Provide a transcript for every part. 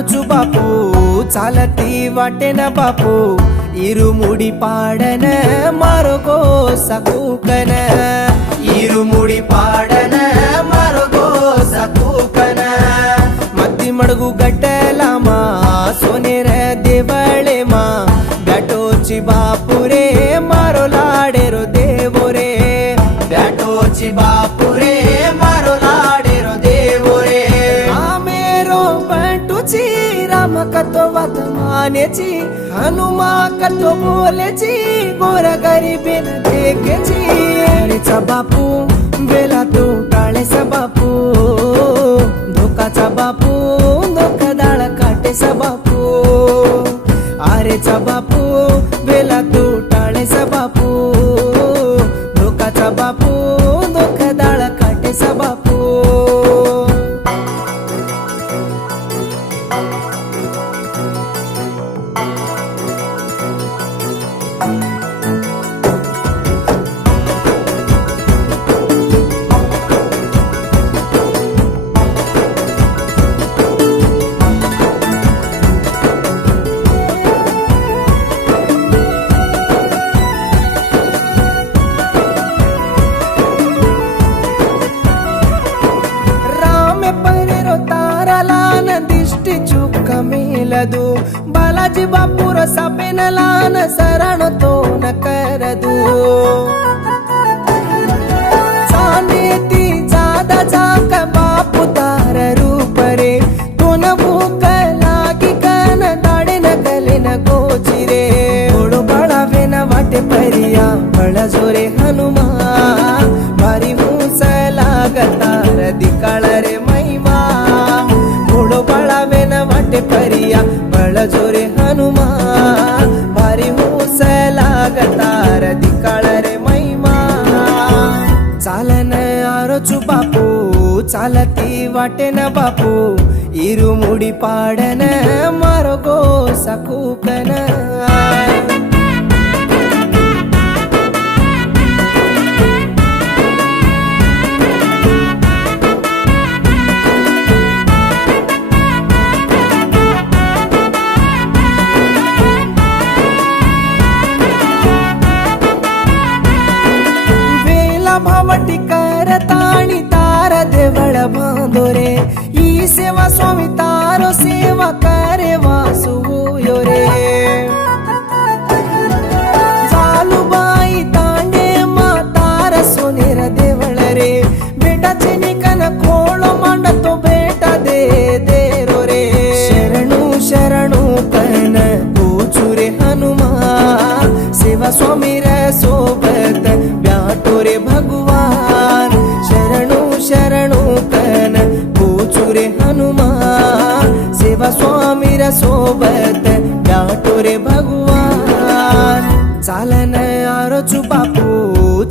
आरोचु बापू चालती वाटेन बापू इरुमुडी पाडन मार्गो सकूकन इरुमुडी पाडन मार्गो सकूकन मद्दी मडगू गड्डलामा सोनेर देवळे मा ब्याटोची बापुरे मारो लाडेरो देवोरे ब्याटोची बापुरे मारो लाडेरो देवोरे आमेरो बंटूची राम कतो वात मानेची हनुमा कतो बोलेची गोर गरीबीन देखेची अरेचा बापू बेला तू टाळेचा बापू धोकाचा बापू धोका दाळ काटेचा बापू आरेचा बापू बेला तू टाळेचा बापू धोकाचा बापू धोका दाळ काटेचा बापू ಮೇಲದು ಬಾಲಾಜಿ ಬಾಪುರ ಸಪೆನಲಾನ ಸರಣ ತೋನ ಕರದು ಸಾನೇತಿ ಜಾದ ಜಾಕ ಬಾಪು ತಾರ ರೂಪರೆ ತೋನ ಭೂಕ लागी कन दाडेन गलेन गोचिरे ओळो बाळावेन वाटे परिया बळ जोरे हनुमा भारी मूस लागतार दिकाळरे महिमा ओळो बाळावेन वाटे परिया बळ जोरे हनुमा भारी मूस लागतार दिकाळरे महिमा चालन आरोचु बापू चालती वाटेन बापू इरुमुडी पाडन मार्गो सकूकन वेला भावटी करताणी तार देवळ बांधोरे ई सेवा स्वामी तारो सेवा करे वासुयो रे जालूबाई तांडे मा तार सोनेर देवळ रे बेटा चिनिकन खोळो मांडतो बेटा दे दे रो रे शरणू शरणू कन पूचुरे हनुमा सेवा स्वामी रे सोबत ब्याटो रे भगवान शरणू शरणू कन पूचुरे हनुमा सेवा स्वामी रे सोबत ब्याटो रे भगवान चालन आरोचु बापू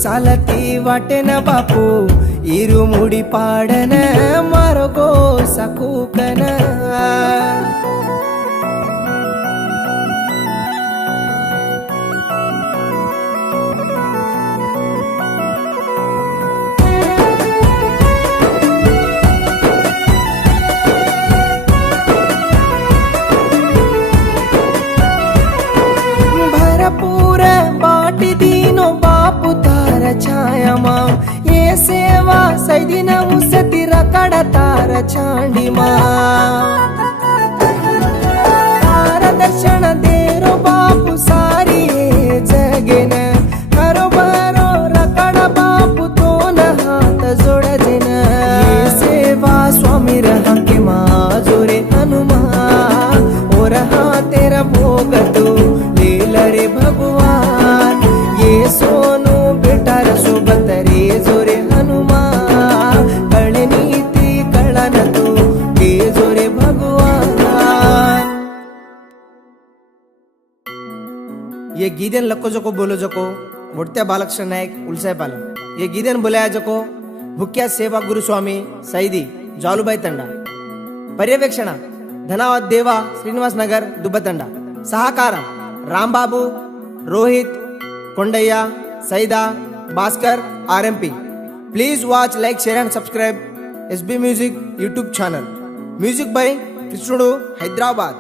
चालती वाटेन बापू इरुमुडी पाडन मार्गो सकूकन भरपूर बाटी दीनो बापू तार छाया मा ये सेवा सैदिन उसती रकड तार चांडी मा तार दर्शन देरो बापू सारी जगेन हरोबरो रकड बापू तोन हात जोडजेन ये सेवा स्वामी रहा के माजोरे हनुमा और हातेर भोग तू रे भगवान ये सोनू बेटार सोबत रे जोरे हनुमा कळे नीती कळन तू के जोरे भगवान ये गीदेन लको जको बोलो जको मोठ्या बालकृष्ण नायक उलसाय पालम ये गीदेन बोलाया जको मुख्य सेवा गुरुस्वामी सैदी जालूबाई तंडा पर्यवेक्षण धनावत देवा श्रीनिवास नगर दुब्बतंडा सहकार Rambabu Rohit Kondaiah Saida Bhaskar RMP please watch like share and subscribe SB music YouTube channel music by కృష్ణుడు హైదరాబాద్